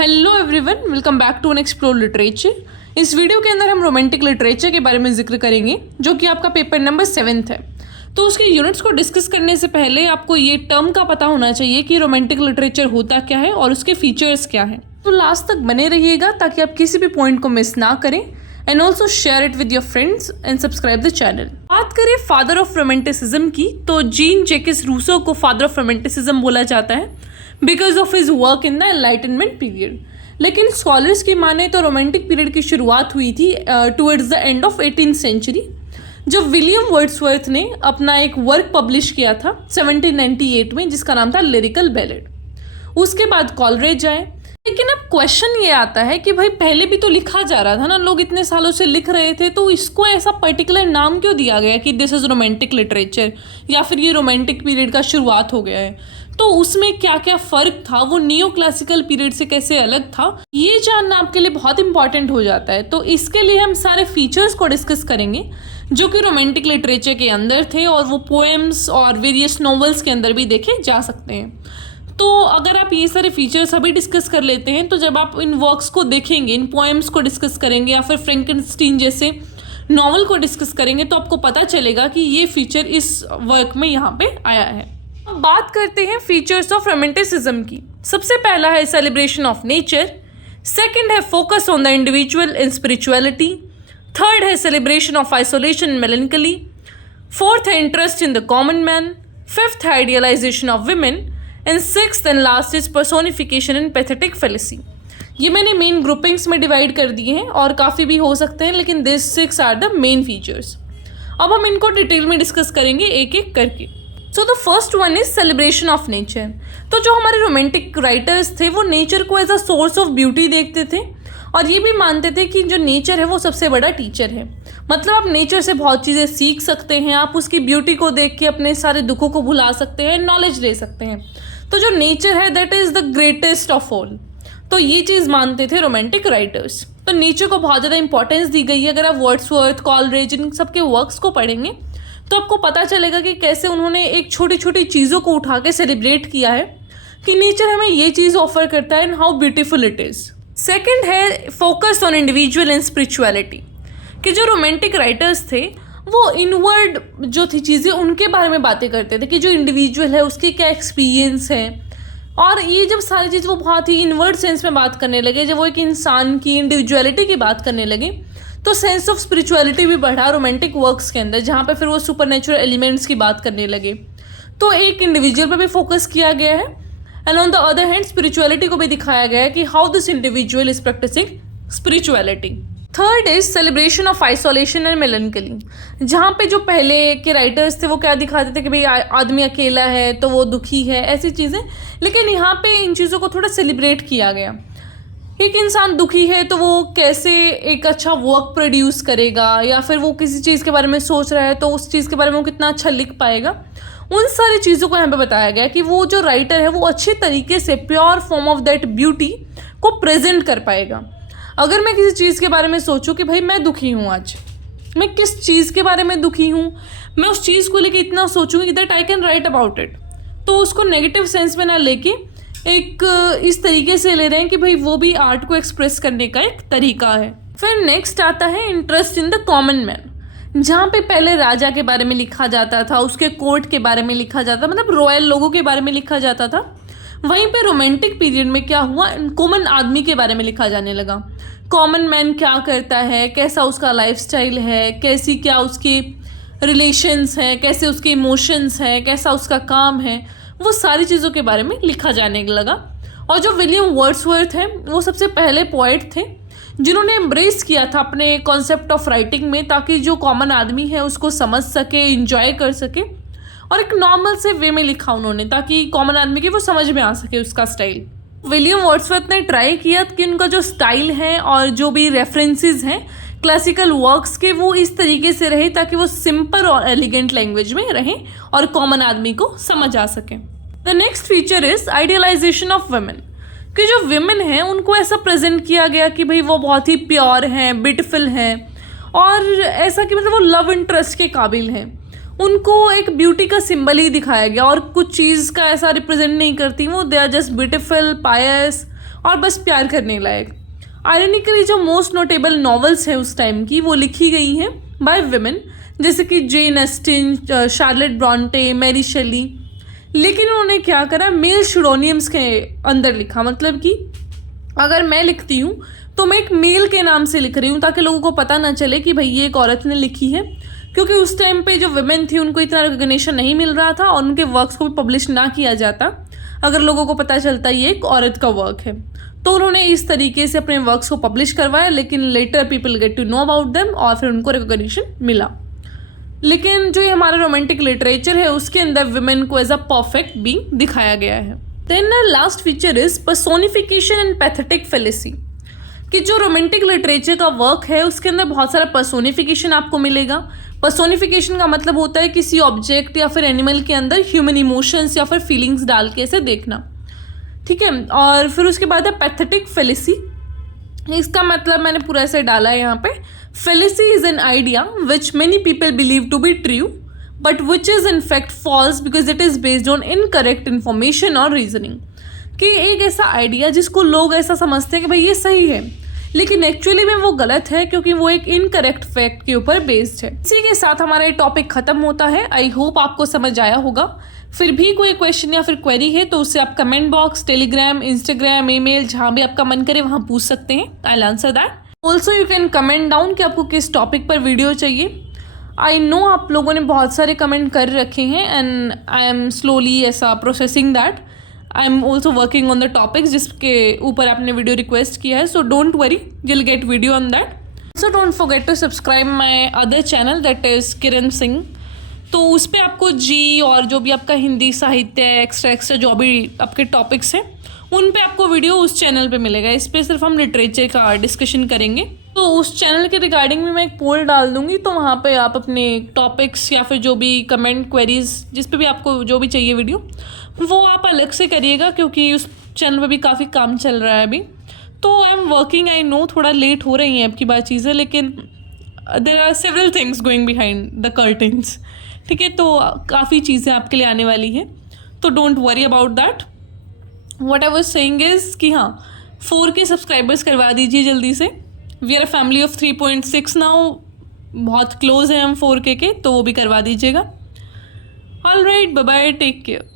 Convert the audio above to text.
Hello everyone, welcome back to an explore literature. इस video के अंदर हम रोमांटिक लिटरेचर के बारे में जिक्र करेंगे जो कि आपका पेपर नंबर 7 है। तो उसके यूनिट्स को डिस्कस करने से पहले आपको ये टर्म का पता होना चाहिए कि रोमांटिक लिटरेचर होता क्या है और उसके फीचर्स क्या हैं। तो लास्ट तक बने रहिएगा ताकि आप किसी भी पॉइंट को मिस ना करें and also share it with your friends and subscribe the channel. बात करें फादर ऑफ रोमांटिसिज्म की, तो जीन जैकिस रूसो को फादर ऑफ रोमांटिसिज्म बोला जाता है because of his work in the enlightenment period. लेकिन स्कॉलर्स की माने तो रोमांटिक पीरियड की शुरुआत हुई थी towards the end of 18th century, जब विलियम वर्ड्सवर्थ ने अपना एक वर्क पब्लिश किया था 1798 में जिसका नाम था लिरिकल बैलेड। उसके बाद कॉलरेज आए। लेकिन अब क्वेश्चन ये आता है कि भाई पहले भी तो लिखा जा रहा था ना, लोग इतने सालों से लिख रहे थे, तो इसको ऐसा पर्टिकुलर नाम क्यों दिया गया कि दिस इज रोमांटिक लिटरेचर या फिर ये रोमांटिक पीरियड का शुरुआत हो गया है। तो उसमें क्या क्या फ़र्क था, वो नियो क्लासिकल पीरियड से कैसे अलग था, ये जानना आपके लिए बहुत इंपॉर्टेंट हो जाता है। तो इसके लिए हम सारे फीचर्स को डिस्कस करेंगे जो कि रोमांटिक लिटरेचर के अंदर थे और वो पोएम्स और वेरियस नॉवेल्स के अंदर भी देखे जा सकते हैं। तो अगर आप ये सारे फीचर्स अभी डिस्कस कर लेते हैं तो जब आप इन वर्क्स को देखेंगे, इन पोएम्स को डिस्कस करेंगे या फिर फ्रैंकेनस्टीन जैसे नॉवल को डिस्कस करेंगे, तो आपको पता चलेगा कि ये फीचर इस वर्क में यहाँ पे आया है। अब बात करते हैं फीचर्स ऑफ रोमांटिसिज्म की। सबसे पहला है सेलिब्रेशन ऑफ नेचर, सेकंड है focus on the individual in spirituality, third है celebration of isolation melancholy, fourth है interest in the common man, fifth है idealisation of women and sixth and last is personification in pathetic fallacy. ये मैंने main groupings में divide कर दिए हैं और काफ़ी भी हो सकते हैं, लेकिन this 6 are the main features. अब हम इनको डिटेल में डिस्कस करेंगे एक एक करके। So the first one is celebration of nature. तो जो हमारे रोमांटिक राइटर्स थे वो नेचर को as a source of beauty देखते थे और ये भी मानते थे कि जो नेचर है वो सबसे बड़ा टीचर है। मतलब आप नेचर से बहुत चीज़ें सीख सकते हैं, आप उसकी ब्यूटी को देख के अपने सारे दुखों को भुला सकते हैं, नॉलेज ले सकते हैं। तो जो नेचर है that is the greatest of all. तो ये चीज़ मानते थे रोमांटिक राइटर्स। तो नेचर को बहुत ज़्यादा इंपॉर्टेंस दी गई है। अगर आप वर्ड्सवर्थ, कॉलरेज, इन सबके वर्क्स को पढ़ेंगे तो आपको पता चलेगा कि कैसे उन्होंने एक छोटी छोटी चीज़ों को उठा के सेलिब्रेट किया है कि नेचर हमें ये चीज़ ऑफर करता है and how beautiful it is. Second है focus on individual and spirituality, कि जो रोमांटिक राइटर्स थे वो इनवर्ड जो थी चीज़ें उनके बारे में बातें करते थे कि जो इंडिविजुअल है उसकी क्या एक्सपीरियंस है। और ये जब सारी चीज़ वो बहुत ही इनवर्ड सेंस में बात करने लगे, जब वो एक इंसान की इंडिविजुअलिटी की बात करने लगे, तो सेंस ऑफ स्पिरिचुअलिटी भी बढ़ा रोमांटिक वर्क्स के अंदर, जहाँ पे फिर वो सुपरनेचुरल एलिमेंट्स की बात करने लगे। तो एक इंडिविजुअल पे भी फोकस किया गया है and on the other hand spirituality को भी दिखाया गया है कि how this individual is practising spirituality. Third is celebration of isolation and melancholy, जहाँ पे जो पहले के राइटर्स थे वो क्या दिखाते थे कि भाई आदमी अकेला है तो वो दुखी है, ऐसी चीज़ें। लेकिन यहाँ पे इन चीज़ों को थोड़ा सेलिब्रेट किया गया। एक इंसान दुखी है तो वो कैसे एक अच्छा वर्क प्रोड्यूस करेगा, या फिर वो किसी चीज़ के बारे में सोच रहा है तो उस चीज़ के बारे में वो कितना अच्छा लिख पाएगा। उन सारी चीज़ों को यहाँ पे बताया गया कि वो जो राइटर है वो अच्छे तरीके से pure form of that beauty को प्रेजेंट कर पाएगा। अगर मैं किसी चीज़ के बारे में सोचूं कि भाई मैं दुखी हूँ, आज मैं किस चीज़ के बारे में दुखी हूँ, मैं उस चीज़ को लेके इतना सोचूंगी that I can write about it. तो उसको नेगेटिव सेंस में ना लेके एक इस तरीके से ले रहे हैं कि भाई वो भी आर्ट को एक्सप्रेस करने का एक तरीका है। फिर नेक्स्ट आता है interest in the common man, जहाँ पे पहले राजा के बारे में लिखा जाता था, उसके कोर्ट के बारे में लिखा जाता, मतलब रॉयल लोगों के बारे में लिखा जाता था। वहीं पे रोमांटिक पीरियड में क्या हुआ, कॉमन आदमी के बारे में लिखा जाने लगा। कॉमन मैन क्या करता है, कैसा उसका लाइफस्टाइल है, कैसी क्या उसके रिलेशंस हैं, कैसे उसके इमोशंस हैं, कैसा उसका काम है, वो सारी चीज़ों के बारे में लिखा जाने लगा। और जो विलियम वर्ड्सवर्थ हैं वो सबसे पहले पोएट थे जिन्होंने एम्ब्रेस किया था अपने कॉन्सेप्ट ऑफ राइटिंग में, ताकि जो कॉमन आदमी है उसको समझ सके, इंजॉय कर सके, और एक नॉर्मल से वे में लिखा उन्होंने ताकि कॉमन आदमी की वो समझ में आ सके उसका स्टाइल। विलियम वर्ड्सवर्थ ने ट्राई किया कि उनका जो स्टाइल है और जो भी रेफरेंसेस हैं क्लासिकल वर्क्स के वो इस तरीके से रहे ताकि वो सिंपल और एलिगेंट लैंग्वेज में रहें और कॉमन आदमी को समझ आ सके। The next feature is idealisation of women, कि जो विमेन हैं उनको ऐसा प्रेजेंट किया गया कि भाई वो बहुत ही प्योर हैं, ब्यूटीफुल हैं, और ऐसा कि मतलब वो लव इंटरेस्ट के काबिल हैं। उनको एक ब्यूटी का सिंबल ही दिखाया गया और कुछ चीज़ का ऐसा रिप्रेजेंट नहीं करती वो, दे आर जस्ट ब्यूटीफुल, पायस और बस प्यार करने लायक। आयरनिकली जो मोस्ट नोटेबल नॉवेल्स हैं उस टाइम की वो लिखी गई हैं बाय विमेन, जैसे कि Jane Austen, Charlotte Bronte, Mary Shelley. लेकिन उन्होंने क्या करा, मेल शुडोनियम्स के अंदर लिखा। मतलब कि अगर मैं लिखती हूँ तो मैं एक मेल के नाम से लिख रही हूँ ताकि लोगों को पता ना चले कि भाई ये एक औरत ने लिखी है, क्योंकि उस टाइम पे जो विमेन थी उनको इतना रिकग्निशन नहीं मिल रहा था और उनके वर्क्स को भी पब्लिश ना किया जाता अगर लोगों को पता चलता ये एक औरत का वर्क है। तो उन्होंने इस तरीके से अपने वर्क्स को पब्लिश करवाया, लेकिन later people get to know about them और फिर उनको रिकग्निशन मिला। लेकिन जो ये हमारा रोमांटिक लिटरेचर है उसके अंदर विमेन को एज अ परफेक्ट बीइंग दिखाया गया है। Then last feature is personification and pathetic fallacy, कि जो रोमांटिक लिटरेचर का वर्क है उसके अंदर बहुत सारा पर्सोनिफिकेशन आपको मिलेगा। पर्सोनिफिकेशन का मतलब होता है किसी ऑब्जेक्ट या फिर एनिमल के अंदर ह्यूमन इमोशंस या फिर फीलिंग्स डाल के ऐसे देखना, ठीक है। और फिर उसके बाद है पैथेटिक फेलिसी। इसका मतलब मैंने पूरा ऐसे डाला है यहाँ पे, fallacy is an idea which many people believe to be true but which is in fact false because it is based on incorrect information और रीजनिंग। कि एक ऐसा आइडिया जिसको लोग ऐसा समझते हैं कि भाई ये सही है, लेकिन एक्चुअली में वो गलत है क्योंकि वो एक इनकरेक्ट फैक्ट के ऊपर बेस्ड है। इसी के साथ हमारा ये टॉपिक खत्म होता है। आई होप आपको समझ आया होगा। फिर भी कोई क्वेश्चन या फिर क्वेरी है तो उससे आप comment box, Telegram, Instagram, email, जहाँ भी आपका मन करे वहाँ पूछ सकते हैं। I will answer that. Also you can comment down कि आपको किस टॉपिक पर वीडियो चाहिए। आई नो आप लोगों ने बहुत सारे कमेंट कर रखे हैं एंड आई एम स्लोली ऐसा processing that. I am also working on the topics जिसके ऊपर आपने वीडियो रिक्वेस्ट किया है, so don't worry, you will get video on that. So don't forget to subscribe my other channel that is Kiran Singh. तो उस पर आपको जी और जो भी आपका हिंदी साहित्य है, एक्स्ट्रा जो भी आपके टॉपिक्स हैं उन पे आपको वीडियो उस चैनल पे मिलेगा। इस पर सिर्फ हम लिटरेचर का डिस्कशन करेंगे। तो उस चैनल के रिगार्डिंग भी मैं एक पोल डाल दूंगी, तो वहाँ पे आप अपने टॉपिक्स या फिर जो भी कमेंट, क्वेरीज, जिस पे भी आपको जो भी चाहिए वीडियो, वो आप अलग से करिएगा क्योंकि उस चैनल पे भी काफ़ी काम चल रहा है अभी। तो I am working, I know थोड़ा लेट हो रही हैं आपकी बात चीज़ें, लेकिन there are several things going behind the curtains, ठीक है। तो काफ़ी चीज़ें आपके लिए आने वाली हैं, तो don't worry about that. What I was saying is कि हाँ, 4K सब्सक्राइबर्स करवा दीजिए जल्दी से। We are a family of 3.6 now, बहुत क्लोज हैं हम 4K के, तो वो भी करवा दीजिएगा। All right, bye bye, take care.